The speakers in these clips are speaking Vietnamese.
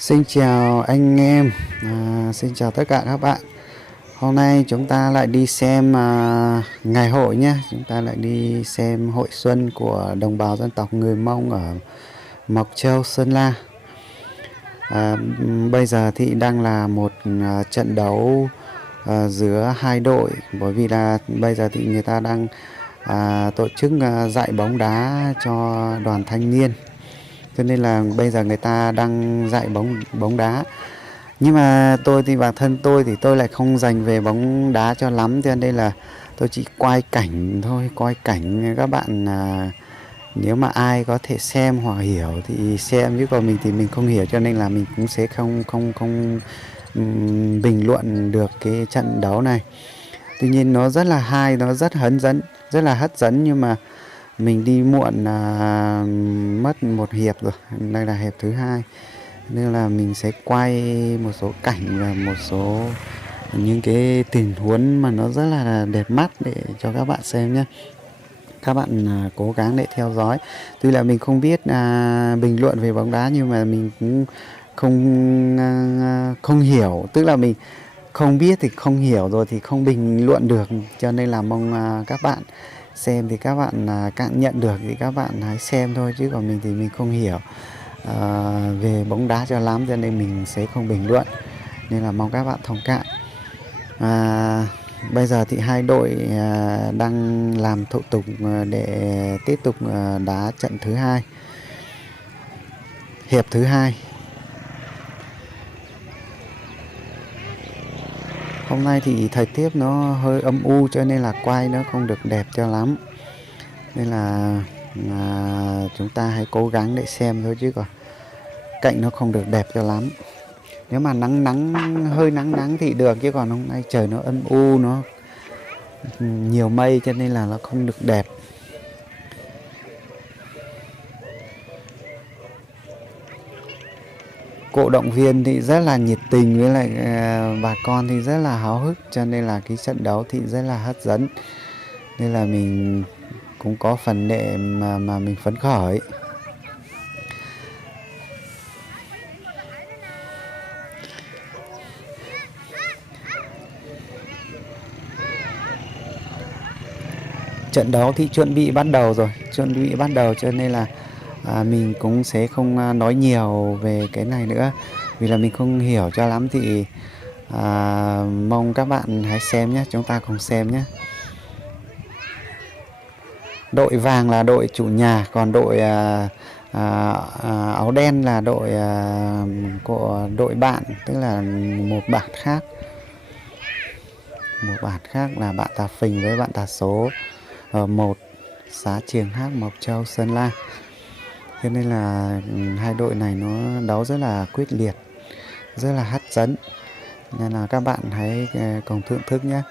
Xin chào anh em, xin chào tất cả các bạn. Hôm nay chúng ta lại đi xem ngày hội nhé. Chúng ta lại đi xem hội xuân của đồng bào dân tộc người Mông ở Mộc Châu, Sơn La. Bây giờ thì đang là một trận đấu giữa hai đội, bởi vì là bây giờ thì người ta đang tổ chức dạy bóng đá cho đoàn thanh niên, cho nên là bây giờ người ta đang dạy bóng đá. Nhưng mà tôi thì bản thân tôi thì tôi lại không dành về bóng đá cho lắm, cho nên là tôi chỉ quay cảnh thôi, quay cảnh các bạn. Nếu mà ai có thể xem hoặc hiểu thì xem, chứ còn mình thì mình không hiểu, cho nên là mình cũng sẽ không bình luận được cái trận đấu này. Tuy nhiên nó rất là hay, nó rất rất là hấp dẫn, nhưng mà mình đi muộn mất một hiệp rồi, đây là hiệp thứ hai, nên là mình sẽ quay một số cảnh và một số những cái tình huống mà nó rất là đẹp mắt để cho các bạn xem nhé. Các bạn cố gắng để theo dõi. Tuy là mình không biết bình luận về bóng đá, nhưng mà mình cũng không hiểu, tức là mình không biết thì không hiểu rồi thì không bình luận được, cho nên là mong các bạn xem thì các bạn cảm nhận được thì các bạn hãy xem thôi, chứ còn mình thì mình không hiểu về bóng đá cho lắm, cho nên mình sẽ không bình luận, nên là mong các bạn thông cảm. Bây giờ thì hai đội đang làm thủ tục để tiếp tục đá trận thứ hai, hiệp thứ hai. Hôm nay thì thời tiết nó hơi âm u, cho nên là quay nó không được đẹp cho lắm, nên là chúng ta hãy cố gắng để xem thôi, chứ còn cạnh nó không được đẹp cho lắm. Nếu mà hơi nắng thì được, chứ còn hôm nay trời nó âm u, nó nhiều mây, cho nên là nó không được đẹp. Cổ động viên thì rất là nhiệt tình, với lại bà con thì rất là háo hức, cho nên là cái trận đấu thì rất là hấp dẫn, nên là mình cũng có phần để mà mình phấn khởi. Trận đấu thì chuẩn bị bắt đầu rồi, cho nên là mình cũng sẽ không nói nhiều về cái này nữa, vì là mình không hiểu cho lắm. Thì mong các bạn hãy xem nhé, chúng ta cùng xem nhé. Đội vàng là đội chủ nhà, còn đội áo đen là đội của đội bạn, tức là một bản khác là bạn Tà Phình với bạn Tà Số ở một xã Triềng Hác, Mộc Châu, Sơn La. Cho nên là hai đội này nó đấu rất là quyết liệt, rất là hấp dẫn, nên là các bạn hãy cùng thưởng thức nhé.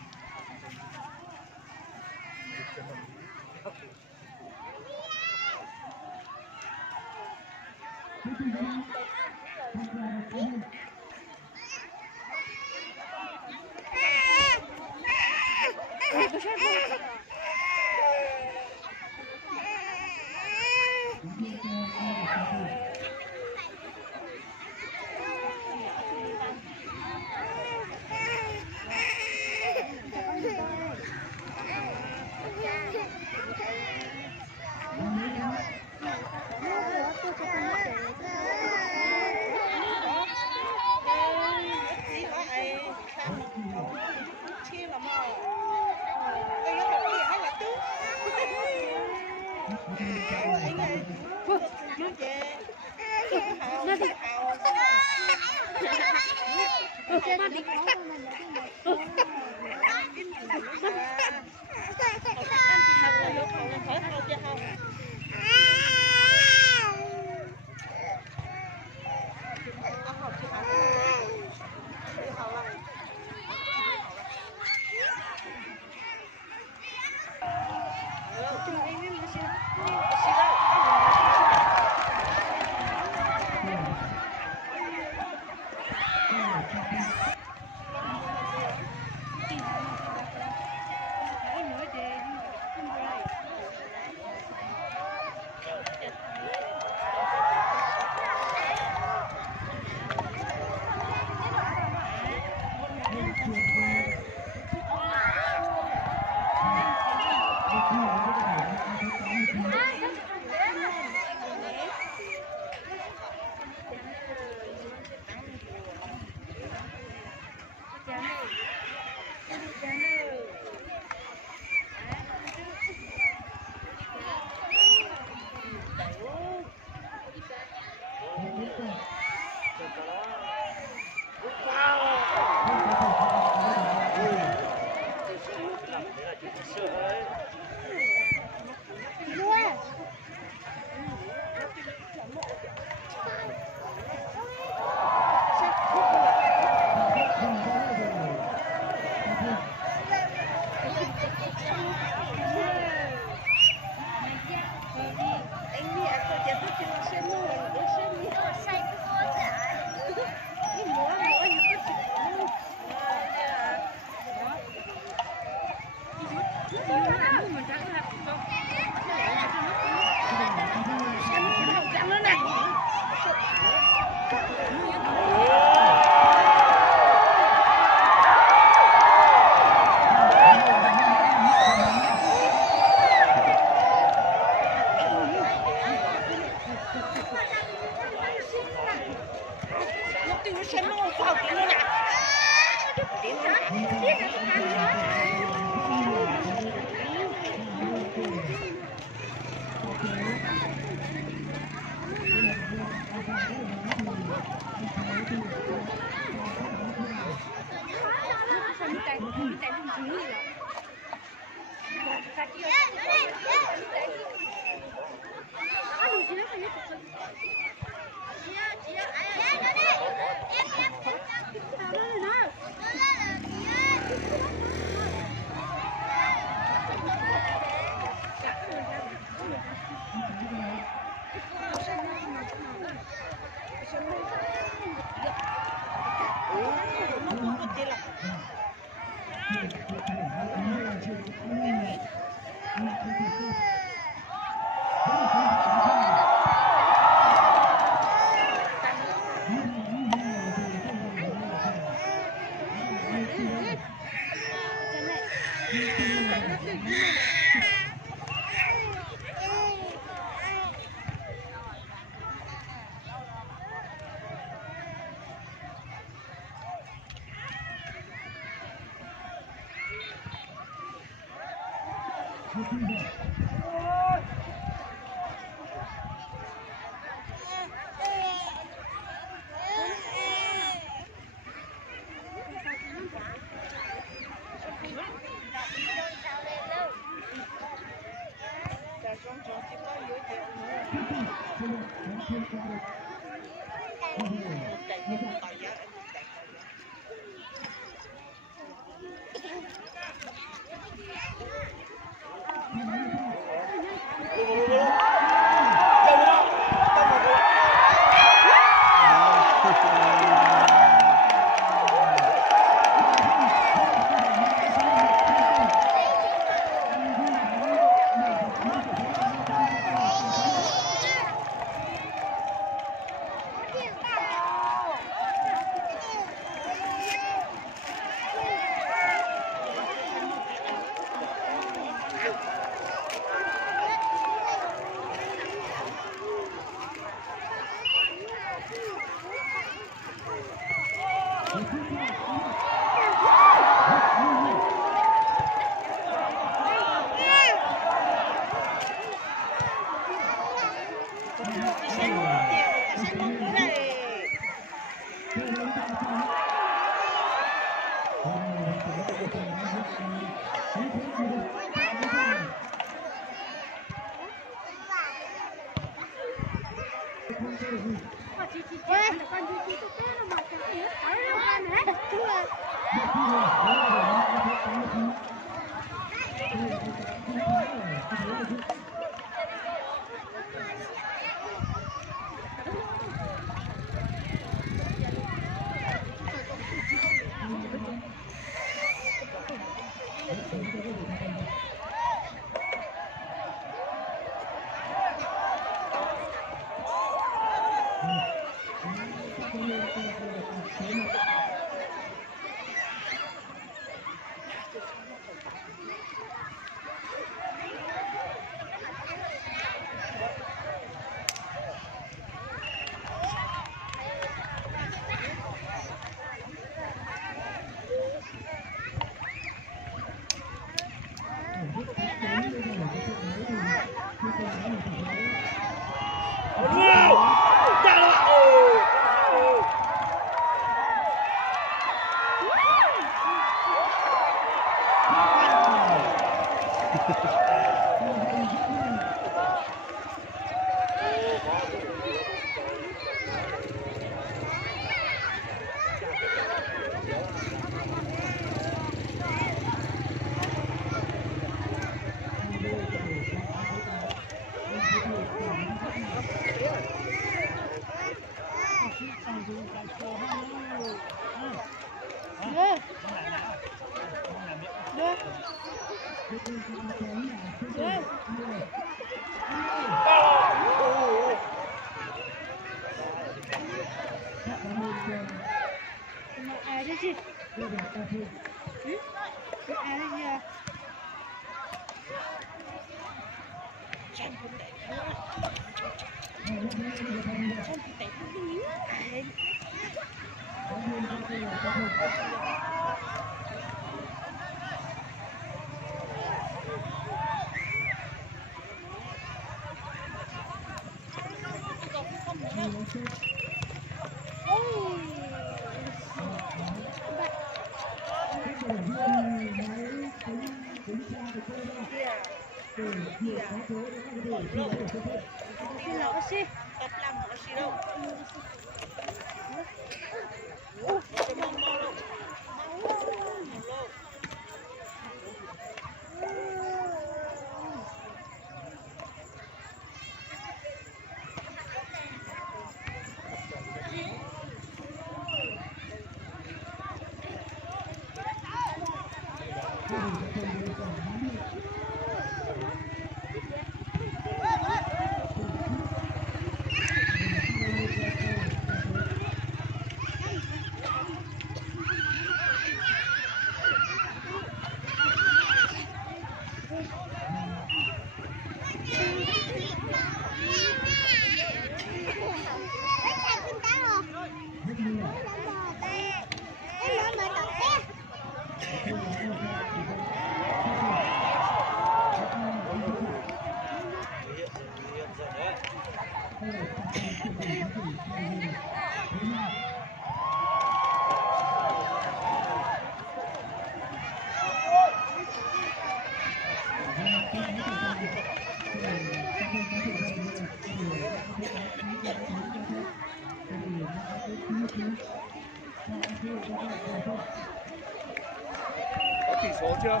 Có tỷ số chưa?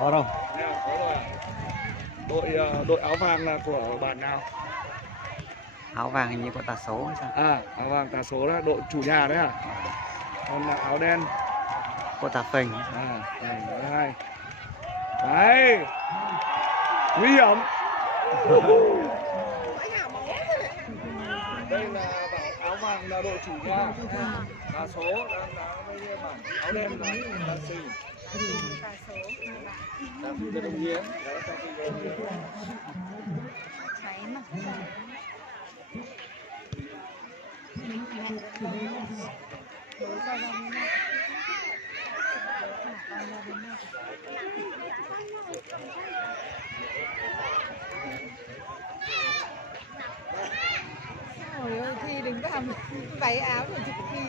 Có đâu. Có rồi. Đội áo vàng là của bản nào? Áo vàng hình như có tà số hay sao? À, áo vàng tà số là đội chủ nhà đấy à? Còn là áo đen Có tà phình. Đây. Đấy. Nguy hiểm. Đây là áo vàng là đội chủ nhà. Tà số đang đá với bản áo đen là tà xình. Tà số Tà xình là đồng hiến. cháy mà. Đối ra ra bên này. Con ra bên này. Trời ơi, Thi đứng vào váy áo của chị Thi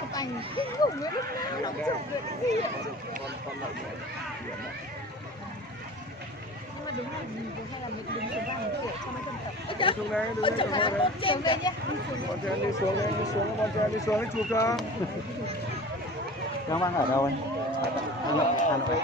chụp ảnh kinh khủng ấy, lúc nào nó cũng chụp được cái gì ạ. Nhưng mà đúng là mình hay là mình đứng xuống vào kiểu cho nó cẩn thận. Xuống đây, Ôi trời ơi, xuống đây nhé. Con trai đi xuống đây, con trai đi xuống chụp cho. Các bác ở đâu anh? Hà Nội.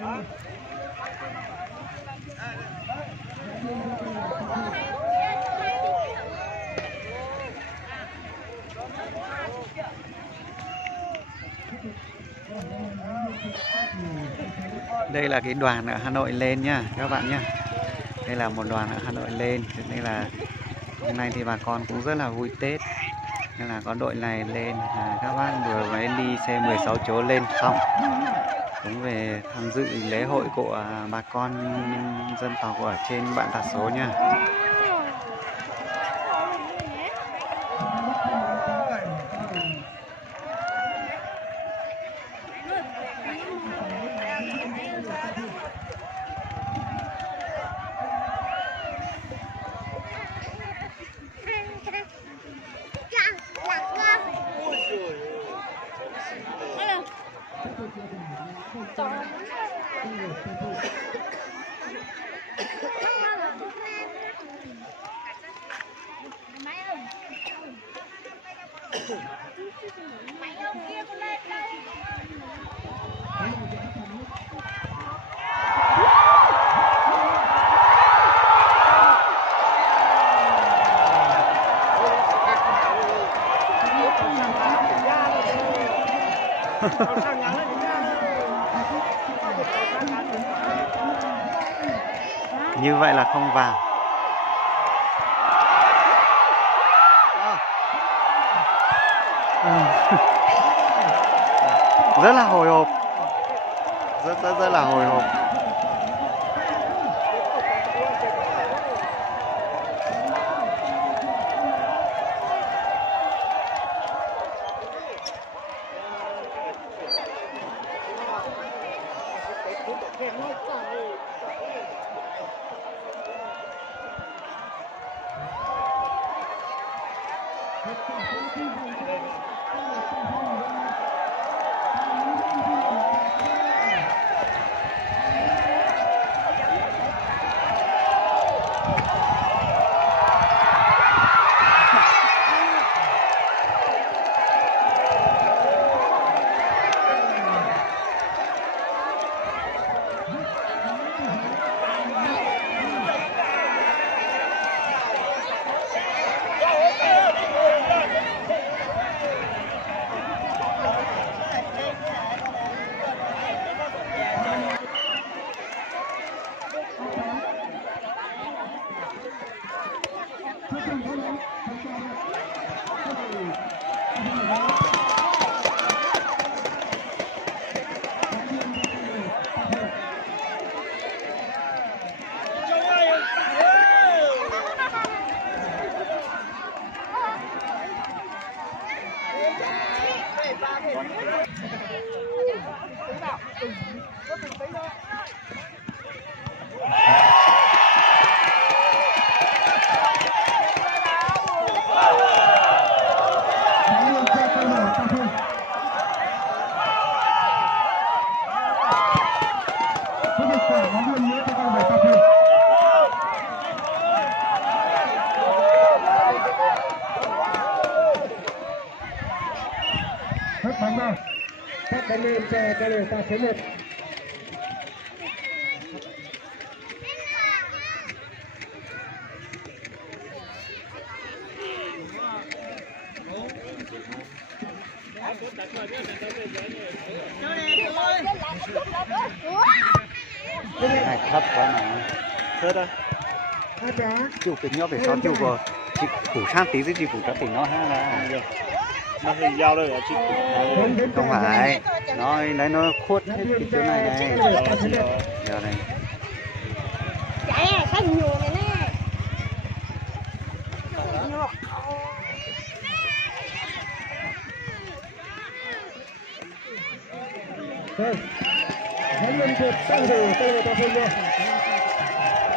Vâng. Đây là cái đoàn ở Hà Nội lên nhá các bạn nhá. Đây là một đoàn ở Hà Nội lên. Đây là hôm nay thì bà con cũng rất là vui Tết. Nên là có đội này lên. Các bác vừa mới đi xe 16 chỗ lên xong. Cũng về tham dự lễ hội của bà con dân tộc ở trên bản Tà Số nha. Như vậy là không vào. Rất là hồi hộp. Rất là hồi hộp. Phát bóng lên cho câu lạc bộ ta số 1. Cái này thấp quá mà. Thớt á. Chịu kính nó phải sao chịu vào. Chị phủ sang tí chứ chị phủ cho tỉnh nó ha là. Nó hình dao đây hả chị? Không phải. Nó đấy nó khuất hết cái chỗ này này. Giờ này. Chạy à, sao nhiều này nè. Rồi. Huấn luyện viên tăng rồi câu lạc bộ ta số 1.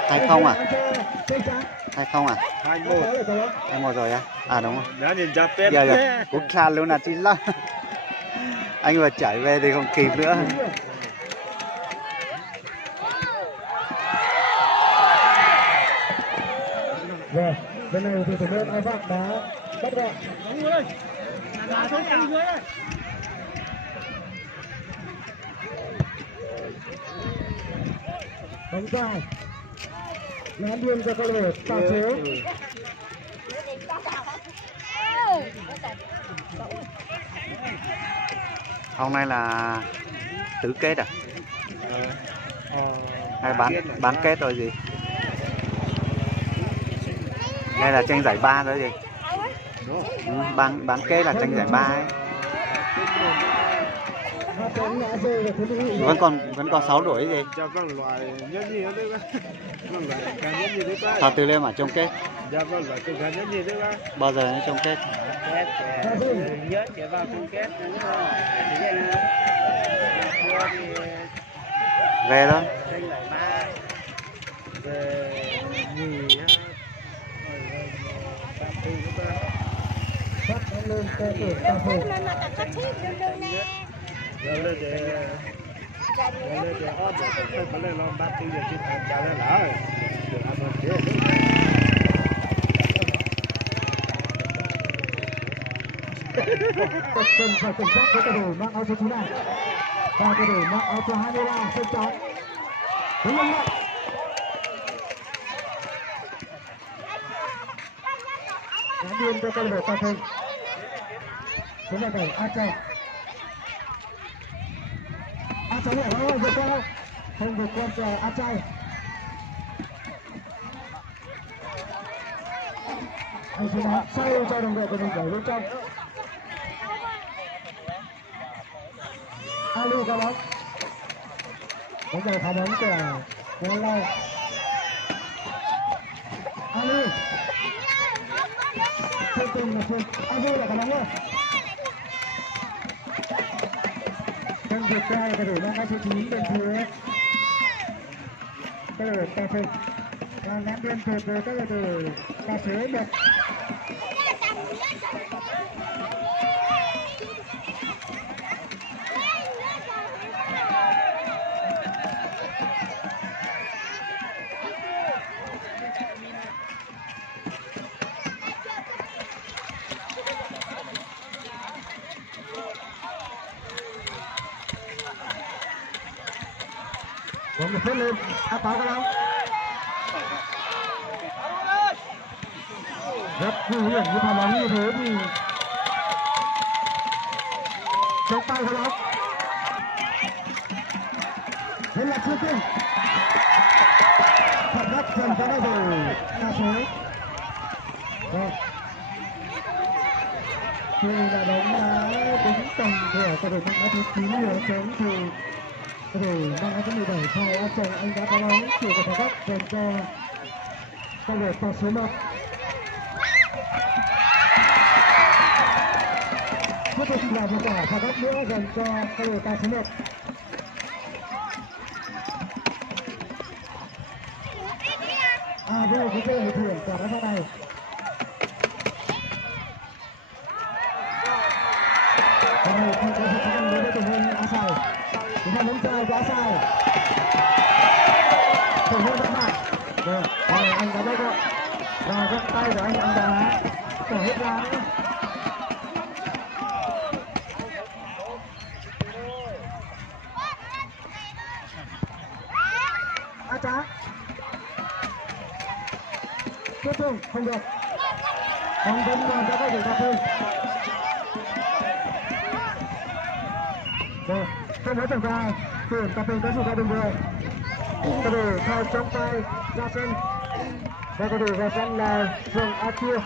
2-0 à? 2-0 à? 2-1. 2-1 rồi á? À đúng rồi. Đã nhìn ra pet. Giờ rồi. Cũng khan luôn là chín lắm. Anh vừa chạy về thì không kịp nữa. Rồi, bên này thì thủ môn Ai Phạm đã bắt gọn. Bóng dài. Lá biên cho câu lạc bộ ta số. Hôm nay là tứ kết à? Hay bán kết rồi gì? Đây là tranh giải ba rồi gì? Bán kết là tranh giải ba ấy. Vẫn còn 6 đội gì? Dạ vâng, loại nhất gì đấy bác. Vâng, loại cá nhất gì đấy bác. Thảo Từ Liêm ở chung kết. Dạ vâng, loại cá nhất gì đấy bác. Bao giờ nó chung kết? Kết nhớ sẽ vào chung kết đúng không? Về thôi. Tranh giải ba. Về nhì á. Tam tư nữa bác. Phát bóng lên cho câu lạc bộ ta số. Lên để ôm không phải lên lo bắt đi để chúng ta trả lại lại được ăn một chế Cần phải cảnh giác với cầu thủ mang áo số 9 này và cầu thủ mang áo số 23 Sơn Trắng. Đúng không ạ? Đá biên cho câu lạc bộ Ta Thinh. Số 17 A Châu. A Châu này nó vượt qua không vượt qua cho A Trai. Anh sẽ đá sâu cho đồng đội của mình đẩy lên trong. Ali có bóng. Bây giờ thả bóng của Quang Lâu. Ali. Cuối cùng là Ali lại có bóng rồi. Chân vượt qua là cầu thủ mang áo số 9 bên phía các đội Ta Thinh. Và ném biên thuộc về các đội Ta số 1. Bóng được phết lên, áp pháo cái bóng. Rất nguy hiểm như pha bóng như thế thì chống tay cái bóng. Thế là chưa tiên. Thật rất dần cho đội Ta số. Rồi. Khi là bóng đá đứng tầm của cầu thủ mang áo số 9 vừa chống thì cầu thủ mang áo số 17 Thao A Trần anh đã có bóng chủ của phạt góc dành cho câu lạc bộ Ta số 1. Tiếp tục là một quả phạt góc nữa dành cho câu lạc bộ Ta số 1. Đây cái cơ hội thưởng quả đá phạt này. Cái này không có sự khó khăn đối với thủ môn Á Sài. Chúng ta nắm trai của Á Sài. Thủ môn đã mạnh. Rồi, anh đã bắt gọn. Và góc tay của anh đá tổ hết ra. không được. Bóng vẫn còn cho các thủ cà phê. Rồi, không có chẳng ra, tuyển cà phê có sự ra đường rồi. Cầu thủ theo chống tay ra sân. Và cầu thủ ra sân là Dương A Chia,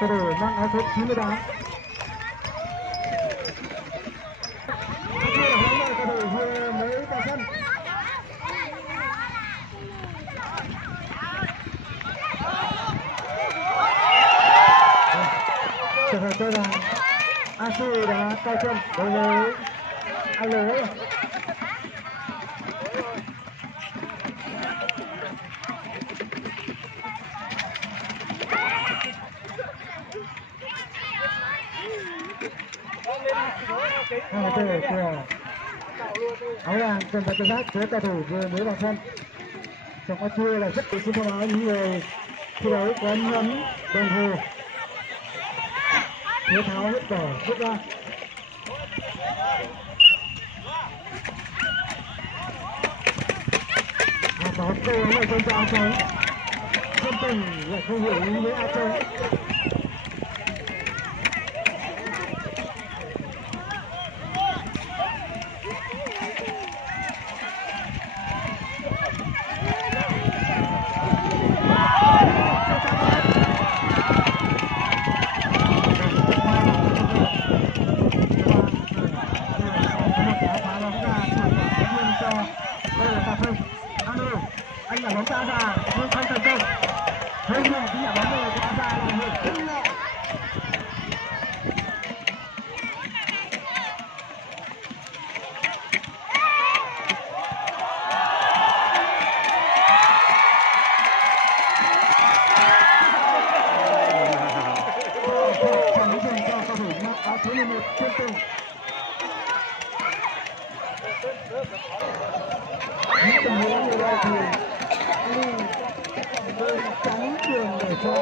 cầu thủ mang áo số 98. A Chia là hướng cầu thủ vừa mới ra sân. Trường hợp tôi rằng A Chia đã tay chân đối với anh lưới. Cầu thủ của áo vàng cần phải tự giác với cầu thủ vừa mới vào sân. Trong A Chia là rất xin thông báo những người thi đấu có nhấn đồng hồ thiếu tháo hết cỏ rút ra. Có cơ hội trên cho A Châu. Dân tình lại không hiểu ý với A Châu. Anh là bóng ra ra nhưng không thành công. Hơi nhiều cái nhà bóng về của ra là một không lệ. Còn dành cho cầu thủ mặc áo số 11 trên từng. Những tình huống như vậy thì Ly tránh trường để cho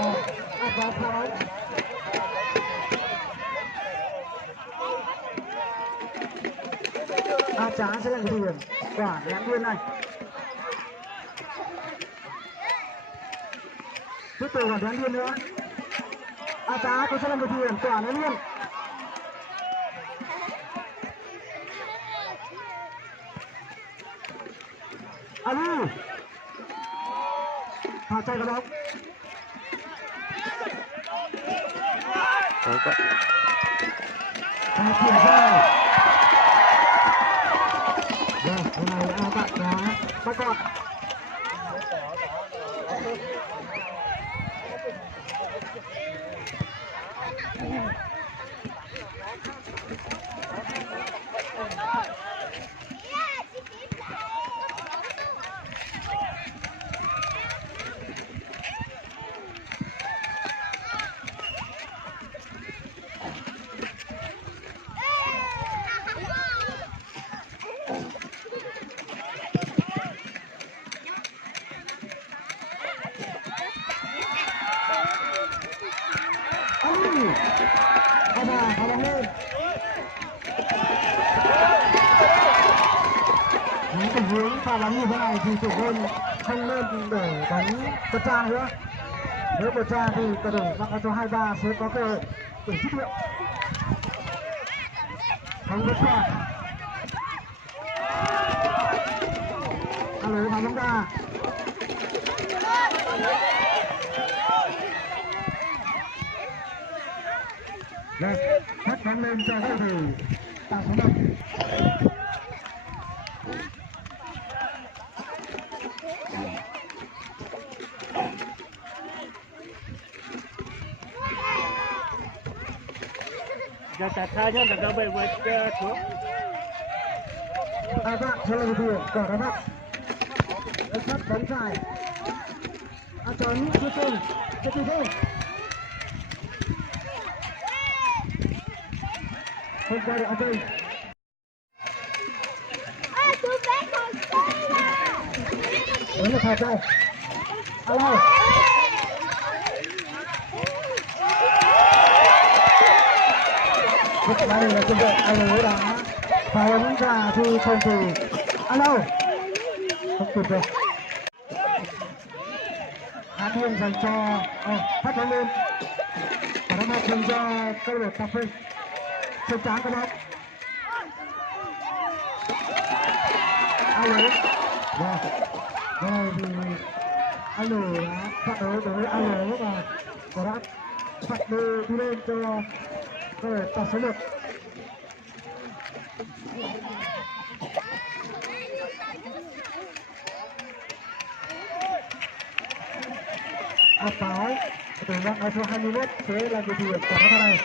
Ava tháo. A Trá sẽ là cái điểm quả ném biên này. Tiếp tục là ném biên nữa. A Trá cũng sẽ là một điểm quả ném biên. Ali phá chạy vào bóng. Chuyển ra. Rồi, hôm nay A Bạn đã bắt gọn. Phá bóng lên. Những tình huống pha bóng như thế này thì thủ môn không nên để đánh vượt trang nữa. Nếu vượt trang thì cầu thủ mặc áo số 23 sẽ có cơ hội để dứt điểm. Không vượt qua. Alo phá bóng ra. Rồi, phát bóng lên cho cầu thủ tạo số 5. Giờ cả hai nhá, cả bảy với xuống. A Bạn sẽ là một điểm quả đá phạt. Phát bóng dài. A Trấn cuối cùng sẽ từ thôi. Không qua được A Trấn. Đấy là phạt đây. Alo. Lúc này là chân đội alo đã phá bóng ra thì không thủ. Alo. Không kịp rồi. Đá biên dành cho phát bóng lên. Và đá phạt dành cho câu lạc bộ Cà Phê. Trên trán các bóng. Alo. Rồi thì Alo đã phạt đấu với Alo và đã phạt đi lên cho câu lạc bộ số 1. Áp pháo từ năm số 21 sẽ là người điểm của cái này.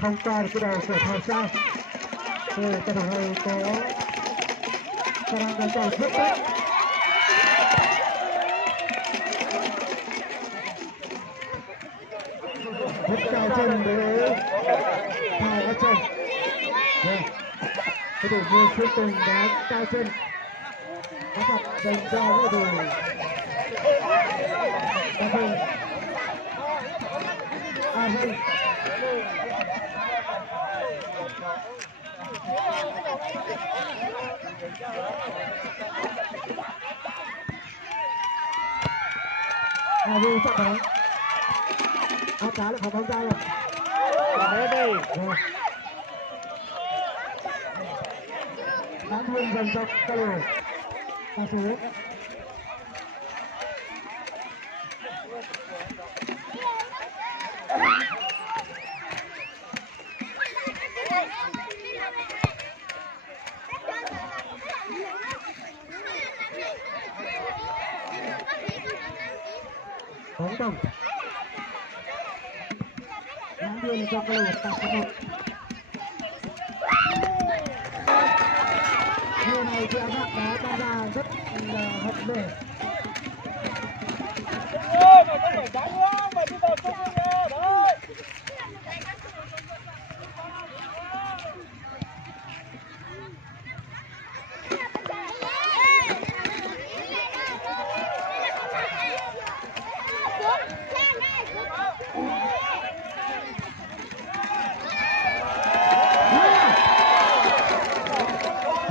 Thông qua được cái đầu của Thảo Sao. Rồi cái thủ này có khả năng đánh đầu rất tốt. Rất cao chân với Thảo Á Trần. Cái thủ môn Xuân Tùng đá cao chân. Đá phạt dành cho cái thủ Cà Phê. Vu sắp bóng. Áo cá lại có bóng ra rồi. Đấy đây. Đã thương dần dọc câu lạc bộ số. Bóng đồng. Đáng biên cho câu lạc bộ số 1. Điều này thì các đá ta ra rất là hợp lý.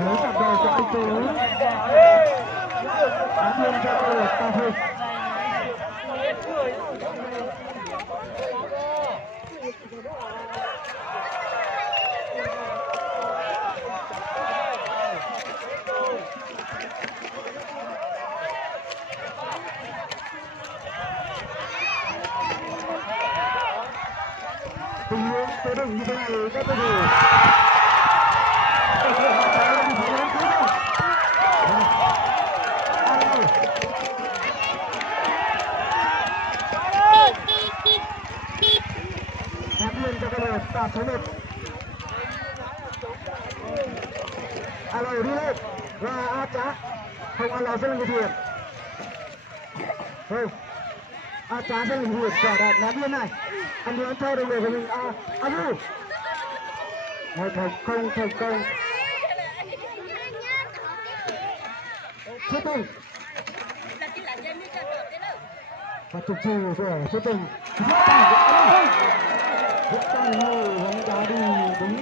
Lấy cặp đầu cho anh Tú. Đá biên cho câu lạc bộ Cà Phê. Tình huống tự động như thế này các cầu thủ Tạp số 1. Alo đi lên và áp trả không ăn là rất là nguy hiểm. Thôi áp trả rất là nguy hiểm quả đạt đá biên này. Anh muốn cho đồng đội của mình Abu. Một không thành công. Xuất Tùng và trục trù của Xuất Tùng. Rất cao ngô bóng đá đi đúng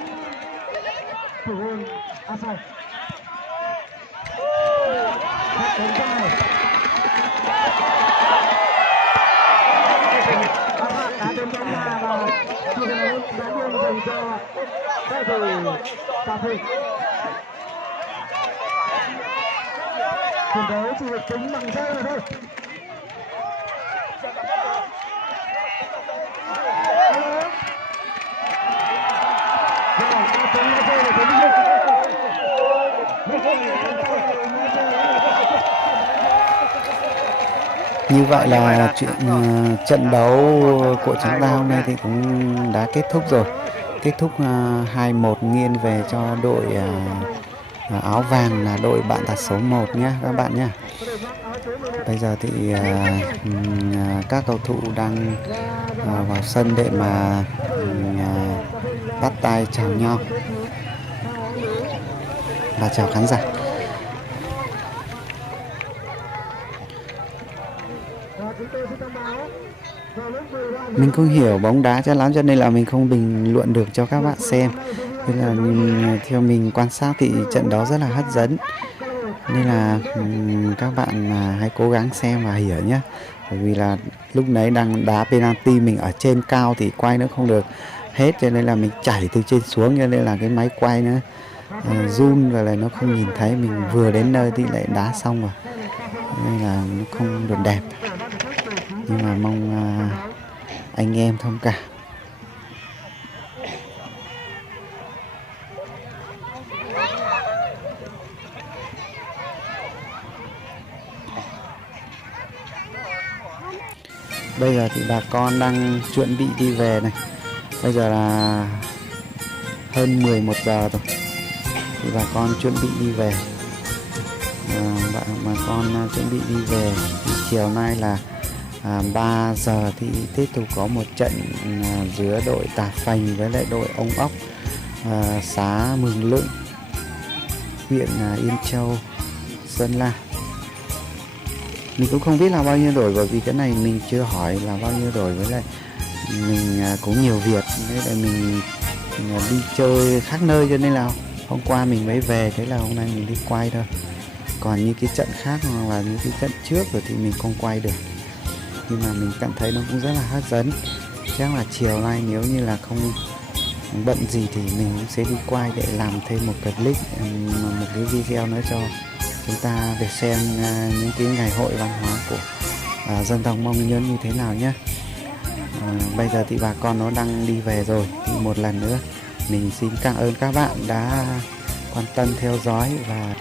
thủ môn Asai. Phát bóng dài. Đá đến bóng nhà và chỉ là đá biên dành cho các cầu thủ Cà Phê. Trận đấu chỉ được tính bằng giây rồi thôi. Như vậy là trận đấu của chúng ta hôm nay thì cũng đã kết thúc rồi. Kết thúc 2-1 nghiêng về cho đội áo vàng là đội bạn tạt số 1 nhé các bạn nhé. Bây giờ thì các cầu thủ đang vào sân để mà bắt tay chào nhau và chào khán giả. Mình không hiểu bóng đá cho lắm cho nên là mình không bình luận được cho các bạn xem. Nên là theo mình quan sát thì trận đấu rất là hấp dẫn. Nên là các bạn hãy cố gắng xem và hiểu nhé. Bởi vì là lúc nãy đang đá penalty mình ở trên cao thì quay nó không được hết, cho nên là mình chảy từ trên xuống, cho nên là cái máy quay nó run rồi là nó không nhìn thấy, mình vừa đến nơi thì lại đá xong rồi, nên là nó không được đẹp. Nhưng mà mong anh em thông cảm. Bây giờ thì bà con đang chuẩn bị đi về này. Bây giờ là hơn 11 giờ rồi. Thì bà con chuẩn bị đi về. Bà con chuẩn bị đi về. Thì chiều nay là 3 giờ thì tiếp tục có một trận giữa đội Tà Phành với lại đội Ông Ốc, xã Mường Lưỡng, huyện Yên Châu, Sơn La. Mình cũng không biết là bao nhiêu đổi, bởi vì cái này mình chưa hỏi là bao nhiêu đổi, với lại mình cũng nhiều việc nên là mình đi chơi khác nơi, cho nên là hôm qua mình mới về, thế là hôm nay mình đi quay thôi. Còn như cái trận khác hoặc là những cái trận trước rồi thì mình không quay được, nhưng mà mình cảm thấy nó cũng rất là hấp dẫn. Chắc là chiều nay nếu như là không bận gì thì mình cũng sẽ đi quay để làm thêm một cái clip, một cái video nữa cho chúng ta để xem những cái ngày hội văn hóa của dân tộc Mông Nhơn như thế nào nhé. Bây giờ thì bà con nó đang đi về rồi, thì một lần nữa mình xin cảm ơn các bạn đã quan tâm theo dõi và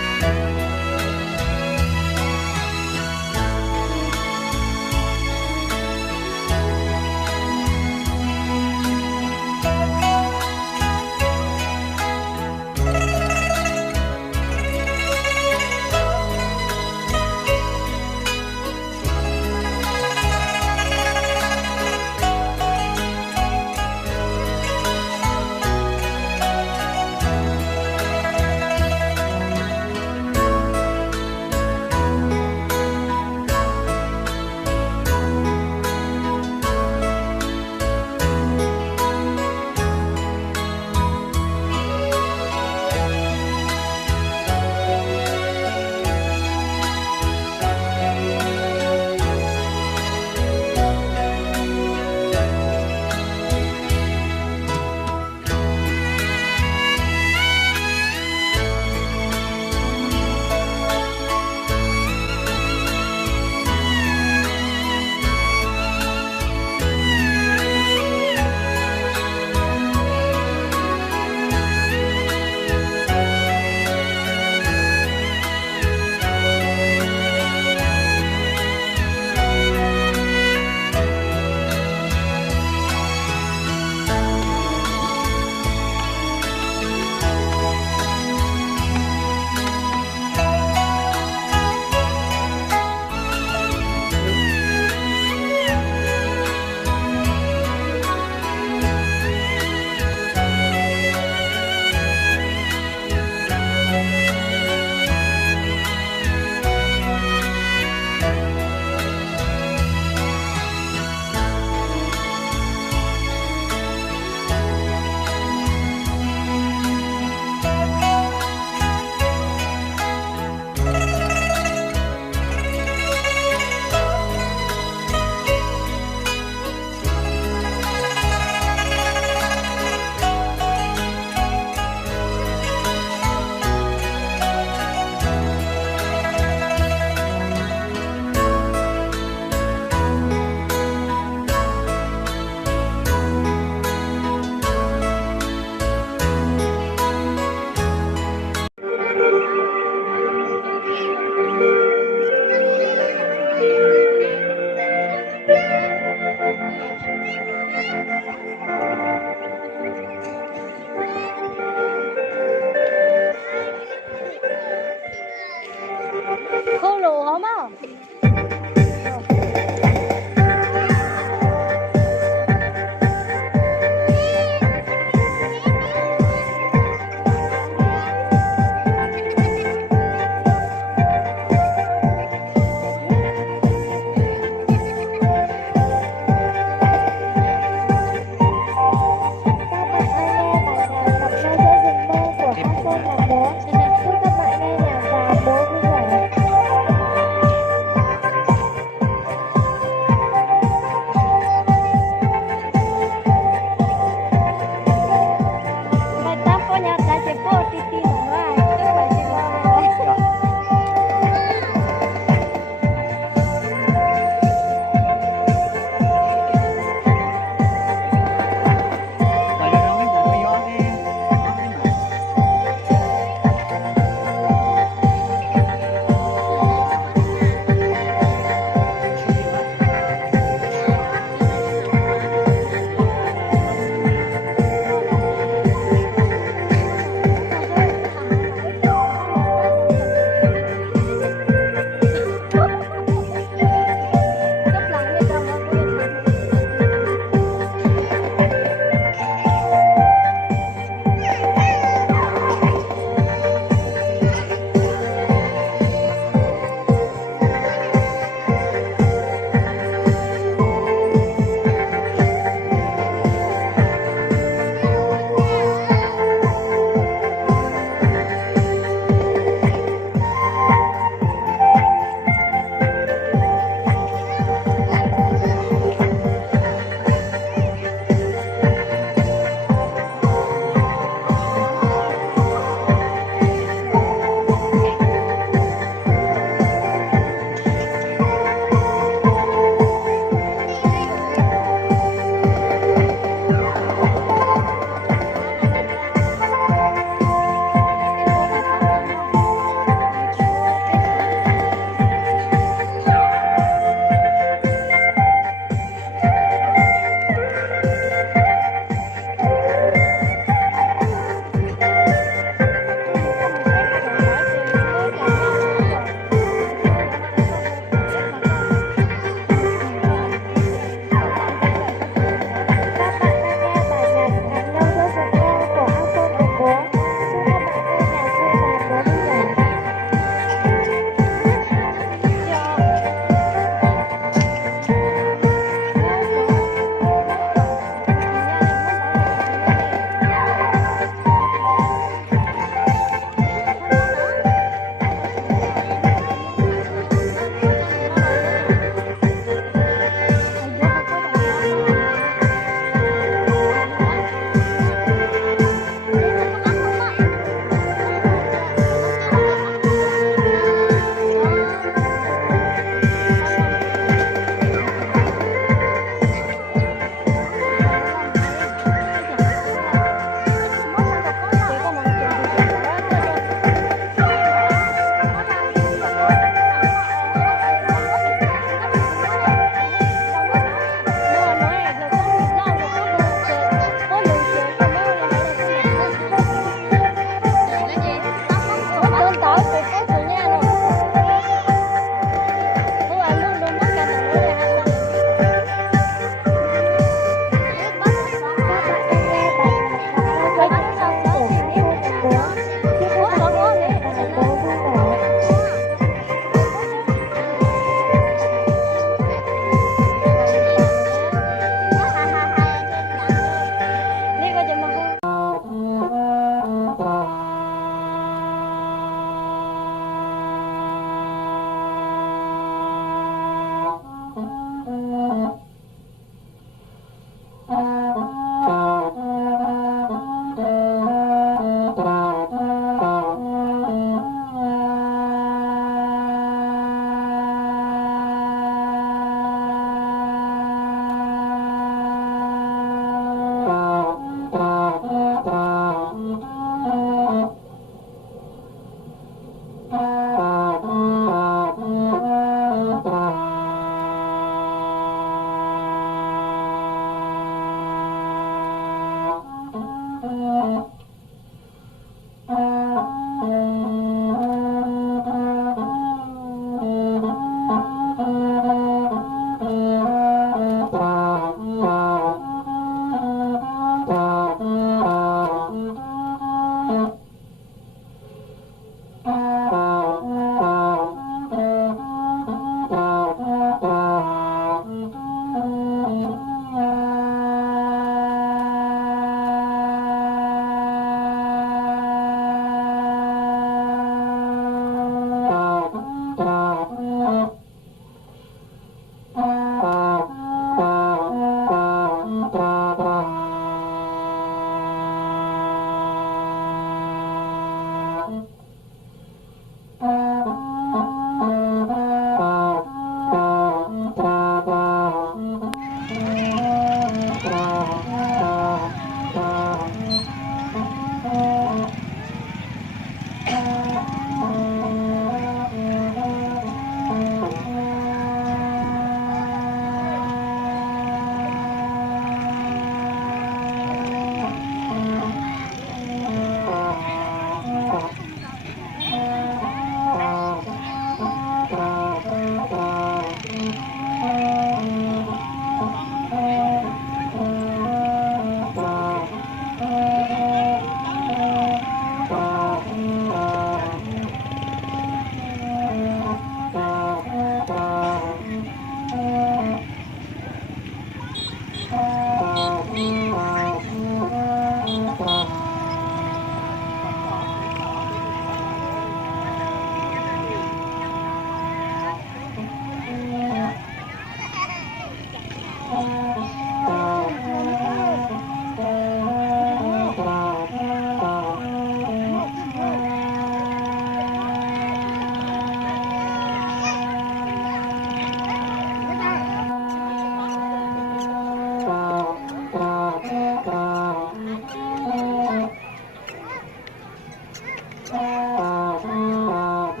Hãy subscribe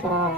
cho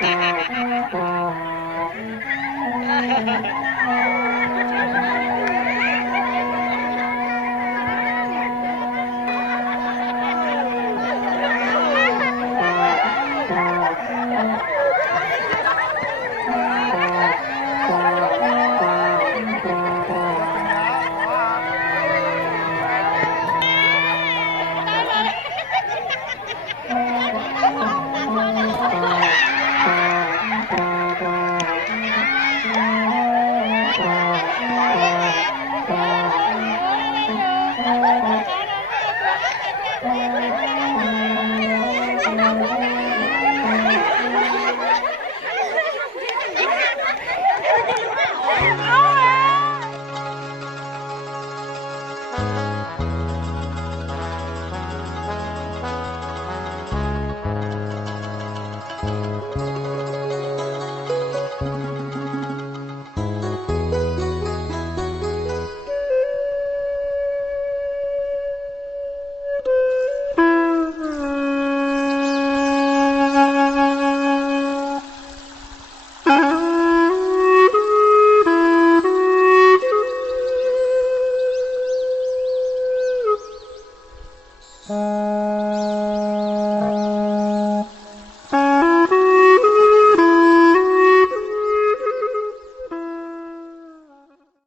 kênh Ghiền Mì Gõ để không bỏ lỡ